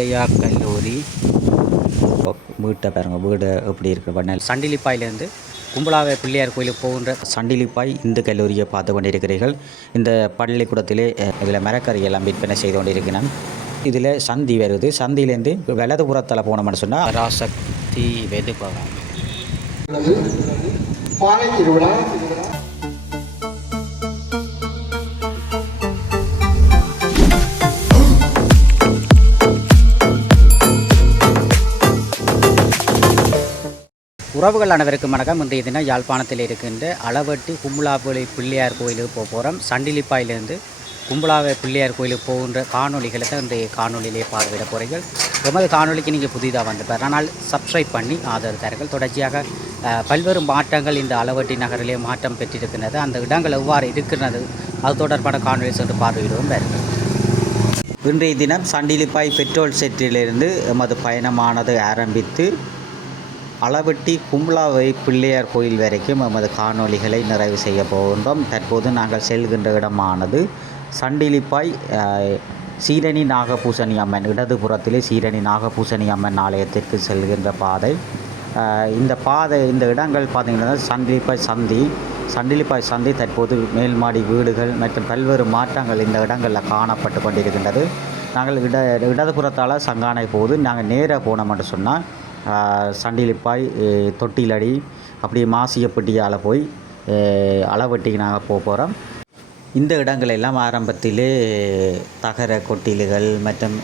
ஐயா கல்லூரி வீட்டை பாருங்கள், வீடு எப்படி இருக்குது பண்ண. சண்டிலிப்பாயிலேருந்து கும்பலாவை பிள்ளையார் கோயிலுக்கு போகின்ற சண்டிலிப்பாய் இந்து கல்லூரியை பார்த்து கொண்டிருக்கிறீர்கள். இந்த பள்ளிக்கூடத்திலே இதில் மரக்கறி எல்லாம் விற்பனை செய்து கொண்டிருக்கிறேன். இதில் சந்தி வருது. சந்தியிலேருந்து வலதுபுறத்தில் போனோம்னு சொன்னால் ராசக்தி வெதுப்பகம் பாலை திருவிழா. உறவுகள் அனைவருக்கும் வணக்கம். இன்றைய தினம் யாழ்ப்பாணத்தில் இருக்கின்ற அளவட்டி கும்பலாவை பிள்ளையார் கோயிலுக்கு போகிறோம். சண்டிலிப்பாயிலேருந்து கும்பலாவை பிள்ளையார் கோயிலுக்கு போகின்ற காணொலிகளை தான் இன்றைய காணொலியிலே பார்வையிட போகிறீர்கள். எமது காணொலிக்கு நீங்கள் புதிதாக வந்து ஆனால் சப்ஸ்கிரைப் பண்ணி ஆதரவு தருங்கள். தொடர்ச்சியாக பல்வேறு மாற்றங்கள் இந்த அளவட்டி நகரிலே மாற்றம் பெற்றிருக்கின்றது. அந்த இடங்கள் எவ்வாறு இருக்கின்றது அது தொடர்பான காணொலி சென்று பார்வையிடுவோம். பாருங்கள். இன்றைய தினம் சண்டிலிப்பாய் பெட்ரோல் செட்டிலிருந்து எமது பயணமானது ஆரம்பித்து அளவட்டி கும்பலாவை பிள்ளையார் கோயில் வரைக்கும் நமது காணொலிகளை நிறைவு செய்ய போகின்றோம். தற்போது நாங்கள் செல்கின்ற இடமானது சண்டிலிப்பாய் சீரணி நாகபூசணி அம்மன், இடதுபுறத்திலே சீரணி நாகபூசணி அம்மன் ஆலயத்திற்கு செல்கின்ற பாதை. இந்த இடங்கள் பார்த்திங்கன்னா சண்டிலிப்பாய் சந்தி தற்போது மேல்மாடி வீடுகள் மற்றும் பல்வேறு மாற்றங்கள் இந்த இடங்களில் காணப்பட்டு கொண்டிருக்கின்றது. நாங்கள் இடதுபுறத்தால் சங்கானை போது நாங்கள் நேராக போனோம்னு சொன்னால் சண்டிலிப்பாய் தொட்டிலடி அப்படியே மாசியப்பட்டியால் போய் அளவட்டிக்கு நாங்கள் போகிறோம். இந்த இடங்கள் எல்லாம் ஆரம்பத்திலே தகர கொட்டில்கள் மற்றும்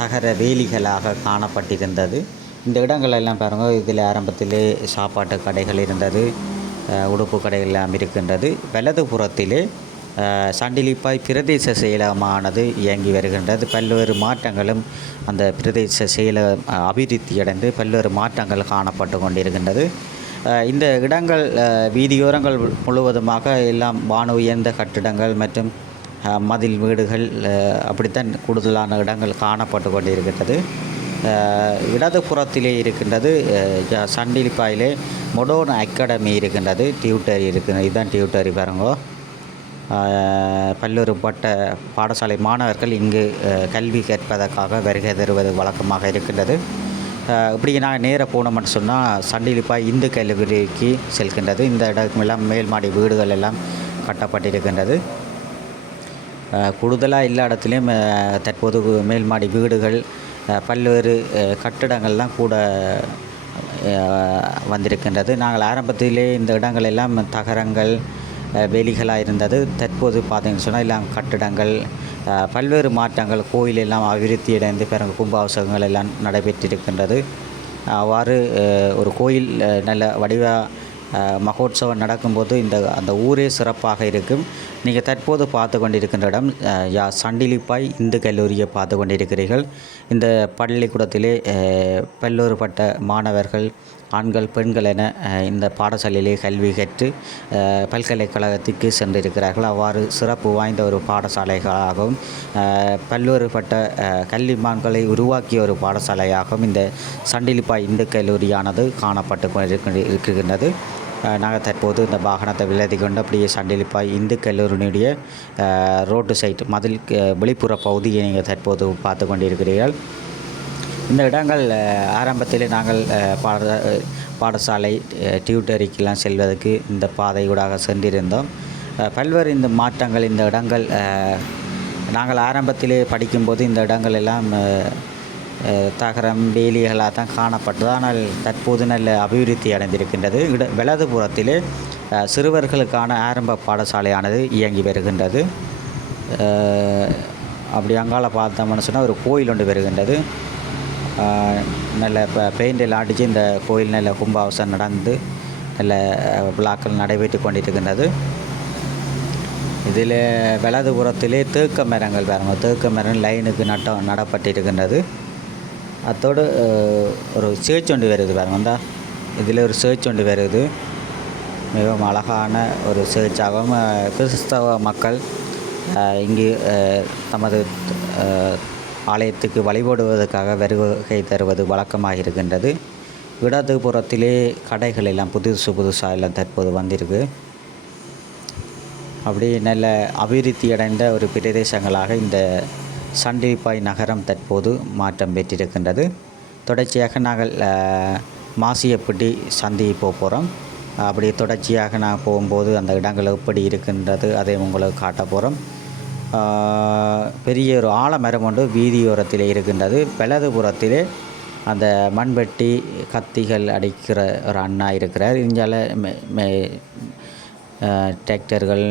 தகர வேலிகளாக காணப்பட்டிருந்தது. இந்த இடங்கள் எல்லாம் பாருங்கள், இதில் ஆரம்பத்திலே சாப்பாட்டு கடைகள் இருந்தது, உடுப்பு கடைகள் எல்லாம் இருக்கின்றது. வலதுபுறத்திலே சண்டிலிப்பாய் பிரதேச செயலகமானது இயங்கி வருகின்றது. பல்வேறு மாற்றங்களும் அந்த பிரதேச செயலகம் அபிவிருத்தியடைந்து பல்வேறு மாற்றங்கள் காணப்பட்டு கொண்டிருக்கின்றது. இந்த இடங்கள் வீதியோரங்கள் முழுவதுமாக எல்லாம் வான உயர்ந்த கட்டிடங்கள் மற்றும் மதில் வீடுகள் அப்படித்தான் கூடுதலான இடங்கள் காணப்பட்டு கொண்டிருக்கின்றது. இடதுபுறத்திலே இருக்கின்றது சண்டிலிப்பாயிலே மொடோன் அகாடமி இருக்கின்றது, டியூட்டரி இருக்கின்றது. இதுதான் டியூட்டரி பாருங்கோ. பல்வேறு பாடசாலை மாணவர்கள் இங்கு கல்வி கற்பதற்காக வருகை தருவது வழக்கமாக இருக்கின்றது. இப்படி நாங்கள் நேராக போனோம்னு சொன்னால் சண்டிலிப்பாய் இந்து கல்லூரிக்கு செல்கின்றது. இந்த இடமெல்லாம் மேல்மாடி வீடுகள் எல்லாம் கட்டப்பட்டிருக்கின்றது. கூடுதலாக எல்லா இடத்துலையும் தற்போது மேல்மாடி வீடுகள் பல்வேறு கட்டிடங்கள்லாம் கூட வந்திருக்கின்றது. நாங்கள் ஆரம்பத்திலே இந்த இடங்கள் எல்லாம் தகரங்கள் வேலிகளாக இருந்தது. தற்போது பார்த்தீங்கன்னு சொன்னால் எல்லாம் கட்டிடங்கள், பல்வேறு மாற்றங்கள், கோயில் எல்லாம் அபிவிருத்தி அடைந்து பிறகு கும்பாபிஷேகங்கள் எல்லாம் நடைபெற்றிருக்கின்றது. அவ்வாறு ஒரு கோயில் நல்ல மகோத்சவம் நடக்கும்போது அந்த ஊரே சிறப்பாக இருக்கும். நீங்கள் தற்போது பார்த்து கொண்டிருக்கின்ற இடம் சண்டிலிப்பாய் இந்து கல்லூரியை பார்த்து கொண்டிருக்கிறீர்கள். இந்த பள்ளிக்கூடத்திலே பல்வேறுபட்ட மாணவர்கள், ஆண்கள் பெண்கள் என இந்த பாடசாலையிலே கல்வி கற்று பல்கலைக்கழகத்திற்கு சென்றிருக்கிறார்கள். அவ்வாறு சிறப்பு வாய்ந்த ஒரு பாடசாலைகளாகவும் பல்வேறுபட்ட கல்விமான்களை உருவாக்கிய ஒரு பாடசாலையாகவும் இந்த சண்டிலிப்பாய் இந்து கல்லூரியானது காணப்பட்டு இருக்கின்றது. நாங்கள் தற்போது இந்த வாகனத்தை விலதி கொண்டு அப்படியே சண்டிலிப்பாய் இந்து கல்லூரியினுடைய ரோட்டு சைட் மதில் வெளிப்புற பகுதியை நீங்கள் தற்போது பார்த்து கொண்டிருக்கிறீர்கள். இந்த இடங்கள் ஆரம்பத்தில் நாங்கள் பாடசாலை டியூட்டரிக்கெல்லாம் செல்வதற்கு இந்த பாதையூடாக சென்றிருந்தோம். பல்வேறு இந்த மாற்றங்கள், இந்த இடங்கள் நாங்கள் ஆரம்பத்திலே படிக்கும்போது இந்த இடங்கள் எல்லாம் தகரம் வேலிகளாக தான் காணப்பட்டது. ஆனால் தற்போது நல்ல அபிவிருத்தி அடைந்திருக்கின்றது. வலதுபுறத்திலே சிறுவர்களுக்கான ஆரம்ப பாடசாலையானது இயங்கி வருகின்றது. அப்படி அங்கால பார்த்தோம்னு சொன்னால் ஒரு கோயில் ஒன்று வருகின்றது. நல்ல பெயிண்டில் அடித்து இந்த கோயில் நல்ல கும்பாபிஷேகம் நடந்து நல்ல விழாக்கள் நடைபெற்று கொண்டிருக்கின்றது. இதில் வலதுபுறத்திலே தேக்க மரங்கள் பாருங்கள், தேக்க மரம் லைனுக்கு நடப்பட்டிருக்கின்றது. அத்தோடு ஒரு சேர்ச் ஒன்று வருது பாருங்கள். வந்தால் இதில் ஒரு சேர்ச் ஒன்று வருது. மிகவும் அழகான ஒரு சேர்ச்சாகவும் கிறிஸ்தவ மக்கள் இங்கு தமது ஆலயத்துக்கு வழிபடுவதற்காக வருகை தருவது வழக்கமாக இருக்கின்றது. இடதுபுறத்திலே கடைகள் எல்லாம் புதுசாக எல்லாம் தற்போது வந்திருக்கு. அப்படி நல்ல அபிவிருத்தி அடைந்த ஒரு பிரதேசங்களாக இந்த சண்டிலிப்பாய் நகரம் தற்போது மாற்றம் பெற்றிருக்கின்றது. தொடர்ச்சியாக நாங்கள் மாசியப்பட்டி சந்தி போகிறோம். அப்படி தொடர்ச்சியாக நான் போகும்போது அந்த இடங்கள் எப்படி இருக்கின்றது அதை உங்களுக்கு காட்ட போகிறோம். பெரிய ஒரு ஆலமரம் ஒன்று வீதியோரத்தில் இருக்கின்றது. வலதுபுறத்திலே அந்த மண்வெட்டி கத்திகள் அடிக்கிற ஒரு அண்ணா இருக்கிறார். இந்தியாவில் டிராக்டர்கள்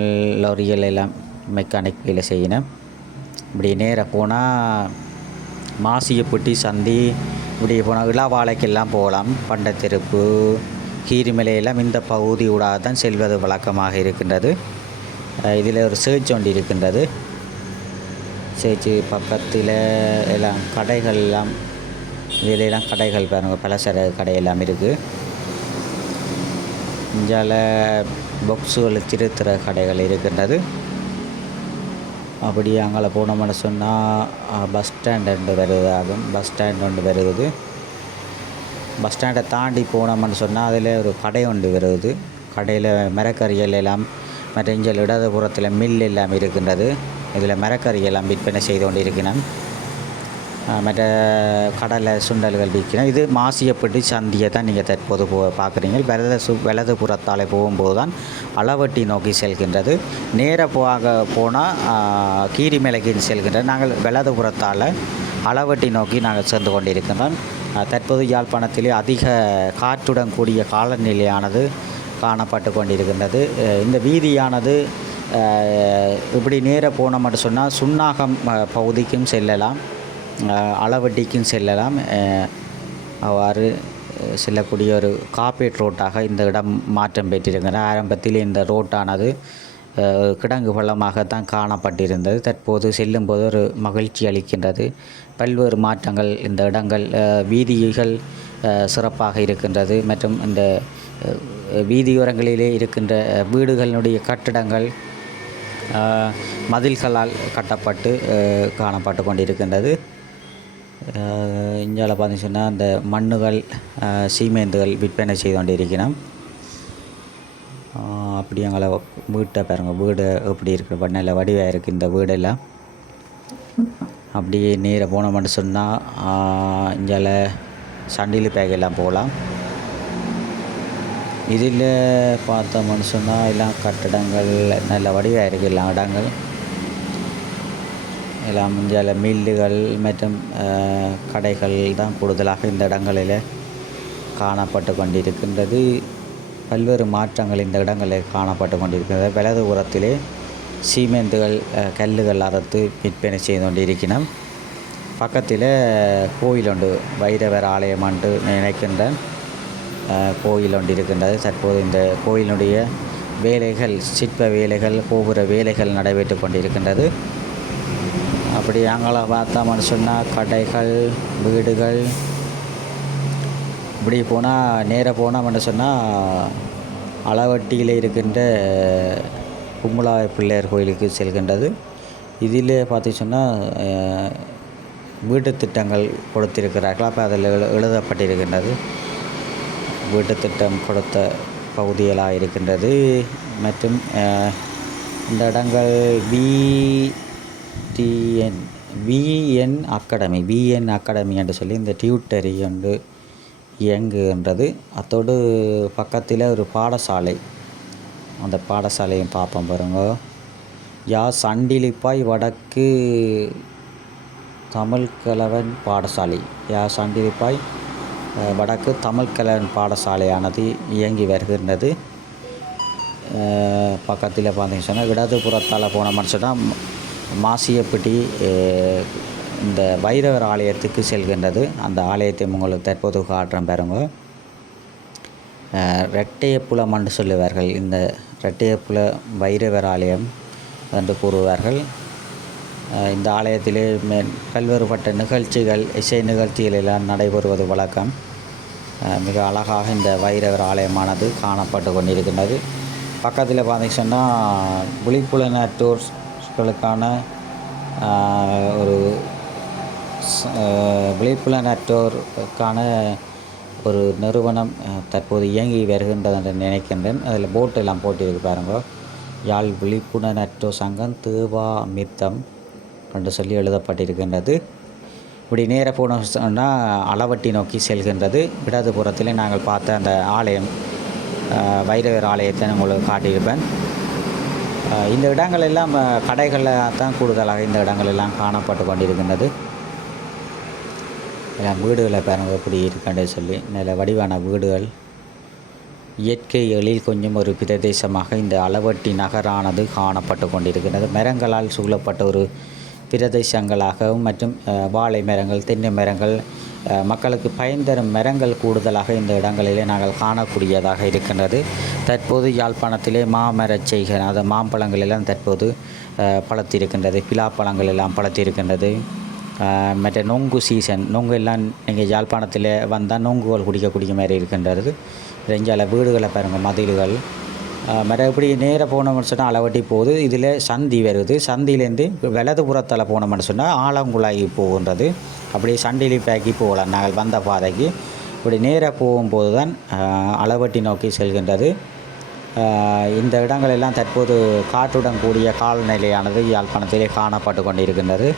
லாரிகள் எல்லாம் மெக்கானிக் வேலை செய்யணும். இப்படி நேராக போனால் மாசியப்பட்டி சந்தி, இப்படி போனால் இளவாலைக்கெல்லாம் போகலாம். பண்டத்திருப்பு, கீரிமலையெல்லாம் இந்த பகுதியூடாக தான் செல்வது வழக்கமாக இருக்கின்றது. இதில் ஒரு சேர்ச் ஒன்று இருக்கின்றது. சேர்ச்சி பக்கத்தில் எல்லாம் கடைகள் எல்லாம், இதிலெல்லாம் கடைகள் பாருங்கள், பலசர கடையெல்லாம் இருக்குது. இந்தியாவில் பாக்ஸுகள் திருத்துற கடைகள் இருக்கின்றது. அப்படி அங்கே போனோம்னு சொன்னால் பஸ் ஸ்டாண்ட் ஒன்று வருது. பஸ் ஸ்டாண்ட் ஒன்று வருது. பஸ் ஸ்டாண்டை தாண்டி போனோம்னு சொன்னால் அதில் ஒரு கடை ஒன்று வருது. கடையில் மரக்கறிகள் எல்லாம் மற்ற இங்கே இடதுபுறத்தில் மில் எல்லாம் இருக்கின்றது. இதில் மரக்கறி எல்லாம் விற்பனை செய்து கொண்டு இருக்கிறேன். மற்ற கடலை சுண்டல்கள் விற்கிறேன். இது மாசியப்பட்டி சந்தியை தான் நீங்கள் தற்போது பார்க்குறீங்க. வலதுபுறத்தாலே போகும்போது தான் அளவட்டி நோக்கி செல்கின்றது. நேராக போனால் கீரிமலைக்கு செல்கின்றது. நாங்கள் வலதுபுறத்தால் அளவட்டி நோக்கி நாங்கள் சென்று கொண்டிருக்கின்றோம். தற்போது யாழ்ப்பாணத்திலே அதிக காற்றுடன் கூடிய காலநிலையானது காணப்பட்டு கொண்டிருக்கின்றது. இந்த வீதியானது இப்படி நேராக போனோம்னு சொன்னால் சுன்னாகம் பகுதிக்கும் செல்லலாம், அளவட்டிக்கும் செல்லலாம். அவ்வாறு செல்லக்கூடிய ஒரு கார்ப்பரேட் ரோட்டாக இந்த இடம் மாற்றம் பெற்றிருக்கிறது. ஆரம்பத்தில் இந்த ரோட்டானது கிடங்கு பள்ளமாகத்தான் காணப்பட்டிருந்தது. தற்போது செல்லும்போது ஒரு மகிழ்ச்சி அளிக்கின்றது. பல்வேறு மாற்றங்கள், இந்த இடங்கள், வீதிகள் சிறப்பாக இருக்கின்றது. மற்றும் இந்த வீதியோரங்களிலே இருக்கின்ற வீடுகளினுடைய கட்டிடங்கள் மதில்களால் கட்டப்பட்டு காணப்பட்டு கொண்டிருக்கின்றது. இந்தியாவில் பார்த்தீங்கன்னு சொன்னால் அந்த மண்ணுகள், சீமேந்துகள் விற்பனை செய்து கொண்டிருக்கிறோம். அப்படி எங்களை வீட்டை பாருங்கள், வீடு எப்படி இருக்கிற பண்ணையில் வடிவாக இருக்குது இந்த வீடெல்லாம். அப்படியே நேராக போனோம்னு சொன்னால் இந்தியாவில் சண்டிலி பேக்கெல்லாம் போகலாம். இதில் பார்த்தோம்னு சொன்னால் எல்லாம் கட்டடங்கள் நல்ல வடிவாக இருக்குது. எல்லா இடங்கள் எல்லாம் இந்தியாவில் மில்லுகள் மற்றும் கடைகள் தான் கூடுதலாக இந்த இடங்களில் காணப்பட்டு கொண்டிருக்கின்றது. பல்வேறு மாற்றங்கள் இந்த இடங்களில் காணப்பட்டு கொண்டிருக்கின்றது. வலதுபுறத்திலே சீமெந்துகள், கல்லுகள் அறுத்து விற்பனை செய்து கொண்டிருக்கிறோம். பக்கத்தில் கோயில் ஒன்று, வைரவர் ஆலயம் என்று நினைக்கின்றேன், கோயில் ஒன்று இருக்கின்றது. தற்போது இந்த கோயிலுடைய வேலைகள், சிற்ப வேலைகள், கோபுர வேலைகள் நடைபெற்று கொண்டிருக்கின்றது. அப்படி அங்கே பார்த்தோம்னு சொன்னால் கடைகள், வீடுகள், இப்படி போனால் நேராக போனோம்னு சொன்னால் அளவட்டியில் இருக்கின்ற கும்பலாய பிள்ளையார் கோயிலுக்கு செல்கின்றது. இதில் பார்த்து சொன்னால் வீட்டு திட்டங்கள் கொடுத்திருக்கிறார்கள். அப்போ அதில் எழுதப்பட்டிருக்கின்றது. வீட்டு திட்டம் கொடுத்த பகுதிகளாக இருக்கின்றது. மற்றும் இந்த இடங்கள் விஎன் அகாடமி என்று சொல்லி இந்த டியூட்டரி ஒன்று இயங்குகின்றது. அத்தோடு பக்கத்தில் ஒரு பாடசாலை, அந்த பாடசாலையும் பார்ப்போம் பாருங்க. சண்டிலிப்பாய் வடக்கு தமிழ்கலவன் பாடசாலை, சண்டிலிப்பாய் வடக்கு தமிழ்கலவன் பாடசாலையானது இயங்கி வருகின்றது. பக்கத்தில் பார்த்தீங்கன்னு சொன்னால் இடதுபுறத்தால் போனோம்னு சொன்னால் மாசியப்பட்டி இந்த வைரவர் ஆலயத்துக்கு செல்கின்றது. அந்த ஆலயத்தை உங்களுக்கு தற்போது காட்டுறேன் பாருங்க. ரெட்டையப்புலம் என்று சொல்லுவார்கள். இந்த ரெட்டையப்புல வைரவர் ஆலயம் என்று கூறுவார்கள். இந்த ஆலயத்திலே பல்வேறுபட்ட நிகழ்ச்சிகள், இசை நிகழ்ச்சிகள் எல்லாம் நடைபெறுவது வழக்கம். மிக அழகாக இந்த வைரவர் ஆலயமானது காணப்பட்டு கொண்டிருக்கின்றது. பக்கத்தில் பார்த்தீங்கன்னு சொன்னால் விழிப்புலனற்றோர்களுக்கான ஒரு விழிப்புலனற்றோருக்கான ஒரு நிறுவனம் தற்போது இயங்கி வருகின்றது என்று நினைக்கின்றேன். அதில் போட் எல்லாம் போட்டிருக்கு பாருங்க. யாழ் விழிப்புணர்வற்றோர் சங்கம் தேவா மித்தம் என்று சொல்லி எழுதப்பட்டிருக்கின்றது. இப்படி நேர போனோம்னா அளவட்டி நோக்கி செல்கின்றது. இடது புறத்தில் நாங்கள் பார்த்த அந்த ஆலயம், வைரவர் ஆலயத்தை உங்களுக்கு காட்டியிருப்பேன். இந்த இடங்கள் எல்லாம் கடைகளில் தான் கூடுதலாக இந்த இடங்கள் எல்லாம் காணப்பட்டு கொண்டிருக்கின்றது. எல்லாம் வீடுகளை பாருங்கள் எப்படி இருக்கின்றது சொல்லி, நல்ல வடிவான வீடுகள். இயற்கை எழில் கொஞ்சம் ஒரு பிரதேசமாக இந்த அளவட்டி நகரானது காணப்பட்டு கொண்டிருக்கிறது. மரங்களால் சூழப்பட்ட ஒரு பிரதேசங்களாகவும் மற்றும் வாழை மரங்கள், தென்னை மரங்கள், மக்களுக்கு பயன் தரும் மரங்கள் கூடுதலாக இந்த இடங்களிலே நாங்கள் காணக்கூடியதாக இருக்கின்றது. தற்போது யாழ்ப்பாணத்திலே மாமரச் செய்கை, அந்த மாம்பழங்கள் எல்லாம் தற்போது பழத்திருக்கின்றது. பிலாப்பழங்கள் எல்லாம் பழத்திருக்கின்றது. மற்ற நொங்கு சீசன், நொங்கு எல்லாம் நீங்கள் யாழ்ப்பாணத்தில் வந்தால் நொங்குகள் குடிக்கக்கூடிய மாதிரி இருக்கின்றது. ரெஞ்சால வீடுகளை பாருங்கள், மதில்கள். மற்றபடி நேராக போனோம்னு சொன்னால் அளவட்டி போகுது. இதில் சந்தி வருது. சந்தியிலேருந்து வலது புறத்தில் போனோம்னு சொன்னால் ஆலங்குழாய் போகின்றது. அப்படியே சண்டிலி பேக்கி போகலாம் நாங்கள் வந்த பாதைக்கு. இப்படி நேராக போகும்போது தான் அளவட்டி நோக்கி செல்கின்றது. இந்த இடங்கள் எல்லாம் தற்போது காற்றுடன் கூடிய காலநிலையானது யாழ்ப்பாணத்திலே காணப்பட்டு கொண்டிருக்கின்றது.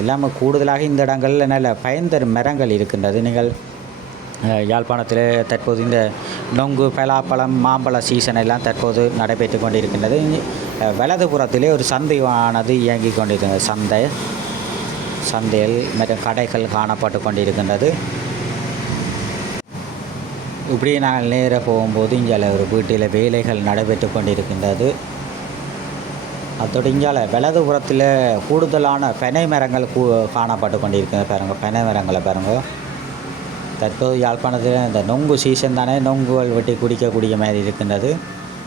இல்லாமல் கூடுதலாக இந்த இடங்களில் நல்ல பயன்தரும் மரங்கள் இருக்கின்றது. நீங்கள் யாழ்ப்பாணத்தில் தற்போது இந்த நொங்கு, பலாப்பழம், மாம்பழ சீசன் எல்லாம் தற்போது நடைபெற்று கொண்டிருக்கின்றது. வலதுபுறத்திலே ஒரு சந்தையானது இயங்கி கொண்டிருக்கின்றது. சந்தையில் மற்றும் கடைகள் காணப்பட்டு கொண்டிருக்கின்றது. இப்படியே நாங்கள் நேராக போகும்போது இங்கே ஒரு வீட்டில் வேலைகள் நடைபெற்று கொண்டிருக்கின்றது. அதோடு இங்கால வலதுபுறத்தில் கூடுதலான பனை மரங்கள் காணப்பட்டு கொண்டிருக்கிறது. பாருங்கள், பனை மரங்களை பாருங்கள். தற்போது யாழ்ப்பாணத்தில் இந்த நொங்கு சீசன் தானே, நொங்குகள் வெட்டி குடிக்கக்கூடிய மாதிரி இருக்கின்றது.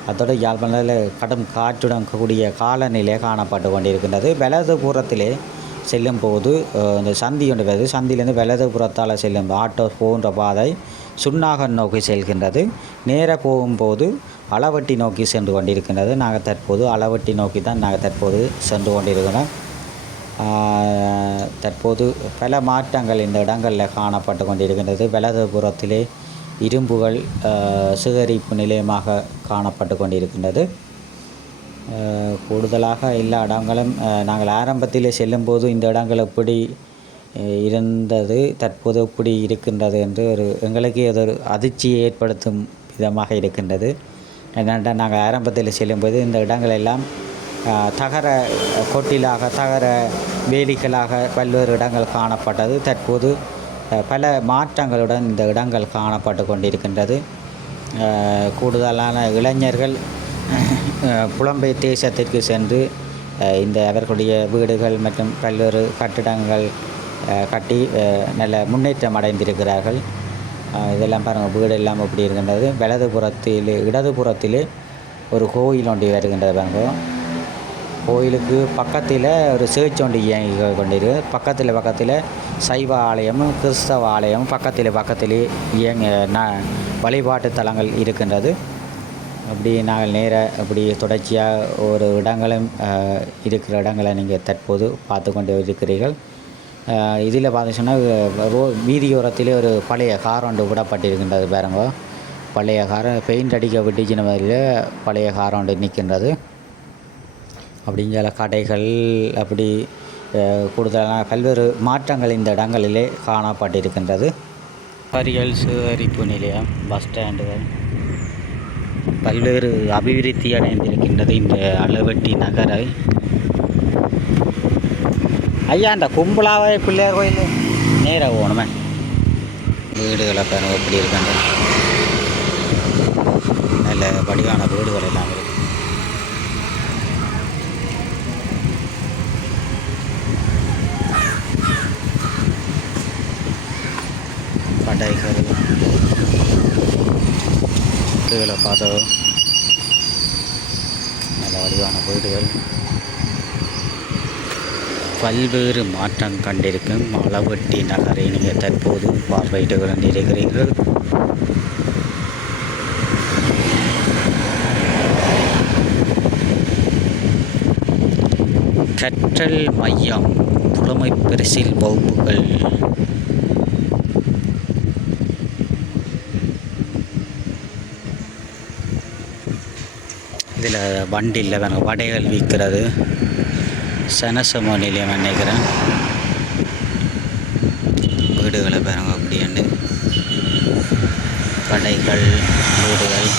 அதோடு யாழ்ப்பாணத்தில் கடும் காற்றுடன் கூடிய காலநிலை காணப்பட்டு கொண்டிருக்கின்றது. வலதுபுறத்திலே செல்லும் போது இந்த சந்தி ஒன்று வருது. சந்தியிலேருந்து வலதுபுறத்தால் செல்லும் ஆட்டோ போன்ற பாதை சுன்னாகம் நோக்கி செல்கின்றது. நேராக போகும்போது அளவட்டி நோக்கி சென்று கொண்டிருக்கின்றது. நாங்கள் தற்போது அளவட்டி நோக்கி தான் தற்போது சென்று கொண்டிருக்கிறோம். தற்போது பல மாற்றங்கள் இந்த இடங்களில் காணப்பட்டு கொண்டிருக்கின்றது. வலதுபுறத்திலே இரும்புகள் சுகரிப்பு நிலையமாக காணப்பட்டு கொண்டிருக்கின்றது. கூடுதலாக எல்லா இடங்களும் நாங்கள் ஆரம்பத்திலே செல்லும்போது இந்த இடங்கள் எப்படி இருந்தது, தற்போது எப்படி இருக்கின்றது என்று எங்களுக்கு ஒரு அதிர்ச்சியை ஏற்படுத்தும் விதமாக இருக்கின்றது. என்னென்றால் நாங்கள் ஆரம்பத்தில் செல்லும்போது இந்த இடங்கள் எல்லாம் தகர கொட்டிலாக, தகர வேலிகளாக பல்வேறு இடங்கள் காணப்பட்டது. தற்போது பல மாற்றங்களுடன் இந்த இடங்கள் காணப்பட்டு கொண்டிருக்கின்றது. கூடுதலான இளைஞர்கள் புலம்பெயர் தேசத்திற்கு சென்று இந்த அவர்களுடைய வீடுகள் மற்றும் பல்வேறு கட்டிடங்கள் கட்டி நல்ல முன்னேற்றம் அடைந்திருக்கிறார்கள். இதெல்லாம் பாருங்கள், வீடு எல்லாம் எப்படி இருக்கின்றது. இடதுபுறத்திலே ஒரு கோயில் ஒன்று வருகின்றது பாருங்கள். கோயிலுக்கு பக்கத்தில் ஒரு சேர்ச் ஒன்று இயங்கி கொண்டிருக்கு. பக்கத்தில் சைவ ஆலயமும் கிறிஸ்தவ ஆலயமும் பக்கத்திலே வழிபாட்டு தலங்கள் இருக்கின்றது. அப்படி நாங்கள் அப்படி தொடர்ச்சியாக ஒரு இடங்களும் இருக்கிற இடங்களை நீங்கள் தற்போது பார்த்து கொண்டு இருக்கிறீர்கள். இதில் பார்த்தீங்கன்னா வீதியோரத்திலே ஒரு பழைய கார் ஒன்று விடப்பட்டிருக்கின்றது பாருங்க. பழைய காரை பெயிண்ட் அடிக்க விட்டுச்சின மாதிரியில் பழைய கார் ஒன்று நிற்கின்றது. அப்படிங்கிற கடைகள் அப்படி கூடுதலான பல்வேறு மாற்றங்கள் இந்த இடங்களிலே காணப்பட்டிருக்கின்றது. பரிகள் சுகரிப்பு நிலையம், பஸ் ஸ்டாண்டுகள் பல்வேறு அபிவிருத்தி அடைந்திருக்கின்றது இந்த அளவட்டி நகரை. ஐயா, அந்த கும்பலாவை பிள்ளையார் கோயில் நேராக போகணுமே. வீடுகளை பாருங்க எப்படி இருக்காங்க. நல்ல வடிவான வீடுகள் எல்லாம் இருக்கு. கடைகள் வீடுகளை பார்த்தோம். நல்ல வடிவான வீடுகள். பல்வேறு மாற்றம் கண்டிருக்கும் அளவட்டி நகரை நீங்கள் தற்போது பார்வையிட்டு கொண்டிருக்கிறீர்கள். கற்றல் மையம், புலமை பரிசில் வகுப்புகள். இதில் வண்டியில் வடைகள் விற்கிறது. சனசமோ நிலையம் நினைக்கிறேன். வீடுகளை பாருங்க அப்படின்ட்டு, கடைகள், வீடுகள்.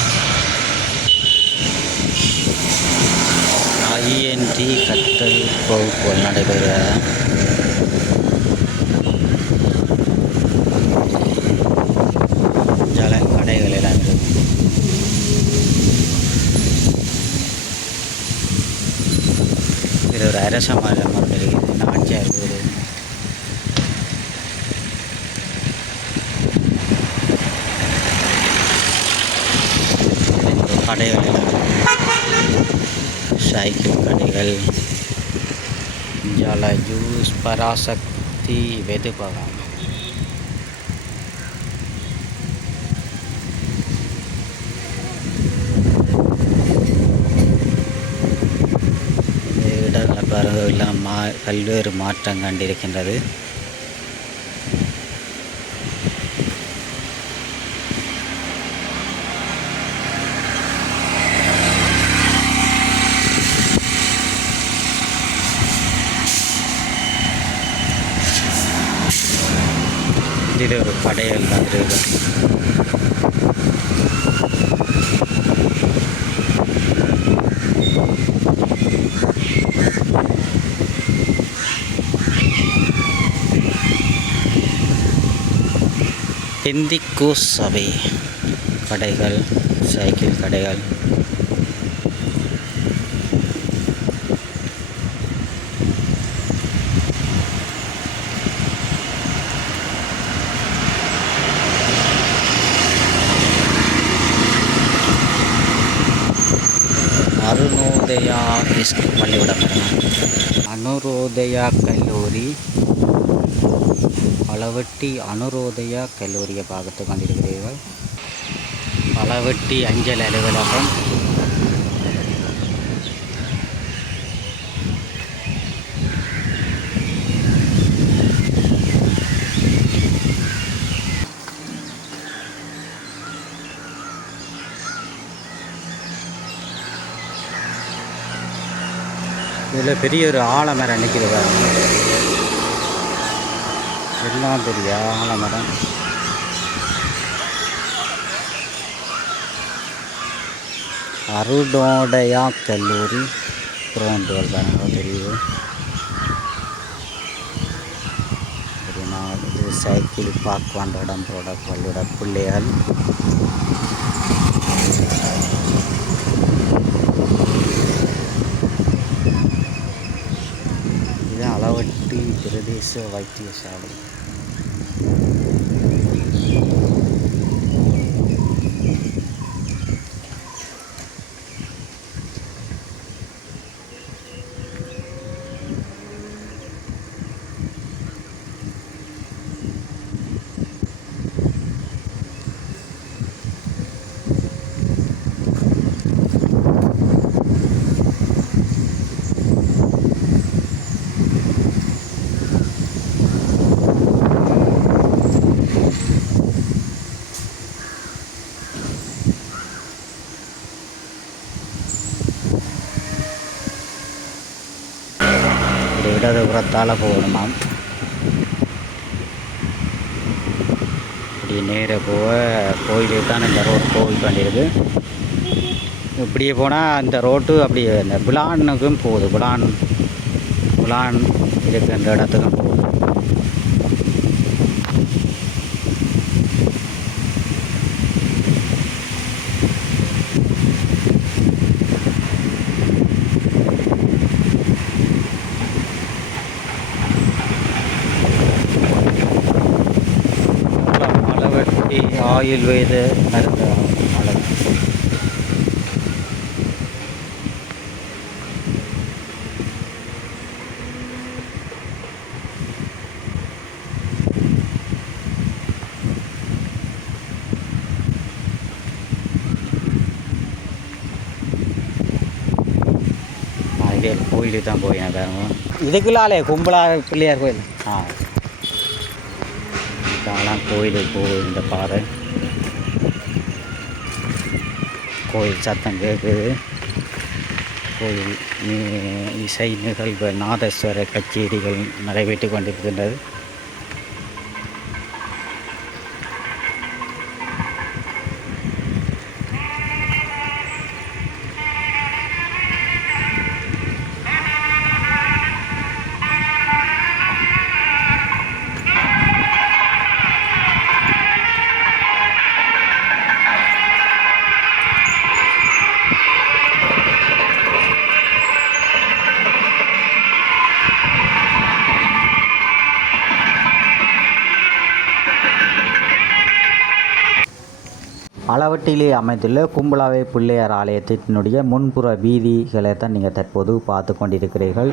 INT கற்றல் வகுப்புகள் நடைபெறுகிறது. கடைகள் எல்லாம் இருக்குது. இது ஒரு அரச மரம் இருக்குது. நாச்சியார் வீடு. கடைகள் எல்லாம், சைக்கிள் கடைகள், ஜால ஜூஸ், பராசக்தி வெதுபகம். எல்லாம் பல்வேறு மாற்றம் கண்டிருக்கின்றது. இது ஒரு கடைகள் வந்துருக்கு. பெந்திக்கோஸ் சபை கடைகள், சைக்கிள் கடைகள். அருணோதயா பள்ளிக்கூடம், அனுரோதயா கல்லூரி, பலவட்டி அனுரோதயா கல்லூரியை பார்த்து கொண்டிருக்கிறீர்கள். பலவட்டி அஞ்சல் அலுவலகம், இதில் பெரிய ஒரு ஆலமரம் நிற்கிறது. எல்லாம் பெரிய ஆலமரம். அருணோதயா கல்லூரி கிரவுண்டுகள் பாருங்க தெரியுது. இது சைக்கிள் பார்க் பண்ணுற இடம் போட பள்ளியோட பிள்ளைகள். இது அளவட்டி பிரதேச வைத்தியசாலை. இடதுபுறத்தால் போகணுமாம். இப்படி நேராக போக கோயிலுக்கு தான் இந்த ரோடு கோவில் பண்ணியிருக்கு. இப்படியே போனால் இந்த ரோட்டு அப்படியே இந்த புலானுக்கும் போகுது. புலான் இருக்குன்ற இடத்துக்கும் போகுது. ஆயுர்வேத மருந்து அழகு. இதே கோயிலுக்கு தான் போயினேன் பாருங்க. இதுக்குள்ளாலே கும்பலா பிள்ளையார் கோயில். இதெல்லாம் கோயிலுக்கு போகுது. இந்த பாறை கோயில் சத்தம் கேட்குது. கோயில் இசை நிகழ்வு நாதஸ்வர கச்சேரிகள் நடைபெற்று கொண்டிருக்கின்றது. அளவட்டிலே அமைந்துள்ள கும்பலாவை பிள்ளையார் ஆலயத்தினுடைய முன்புற வீதிகளை தான் நீங்கள் தற்போது பார்த்து கொண்டிருக்கிறீர்கள்.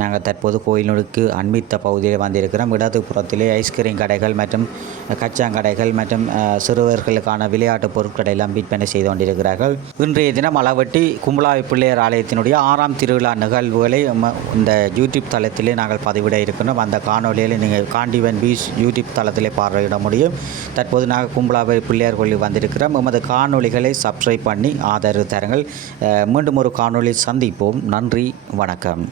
நாங்கள் தற்போது கோயிலுக்கு அண்மித்த பகுதியில் வந்திருக்கிறோம். இடது புறத்திலே ஐஸ்கிரீம் கடைகள் மற்றும் கச்சாங்கடைகள் மற்றும் சிறுவர்களுக்கான விளையாட்டு பொருட்களை எல்லாம் விற்பனை செய்து கொண்டிருக்கிறார்கள். இன்றைய தினம் அளவட்டி கும்பலாவை பிள்ளையார் ஆலயத்தினுடைய 6ஆம் திருவிழா நிகழ்வுகளை இந்த யூடியூப் தளத்திலே நாங்கள் பதிவிட இருக்கிறோம். அந்த காணொலியில் நீங்கள் காண்டிவன் பீச் யூடியூப் தளத்திலே பார்வையிட முடியும். தற்போது நாங்கள் கும்பலாவை பிள்ளையார் கோயில் வந்திருக்கிறோம். எமது காணொலிகளை சப்ஸ்கிரைப் பண்ணி ஆதரவு தருங்கள். மீண்டும் ஒரு காணொலி சந்திப்போம். நன்றி, வணக்கம்.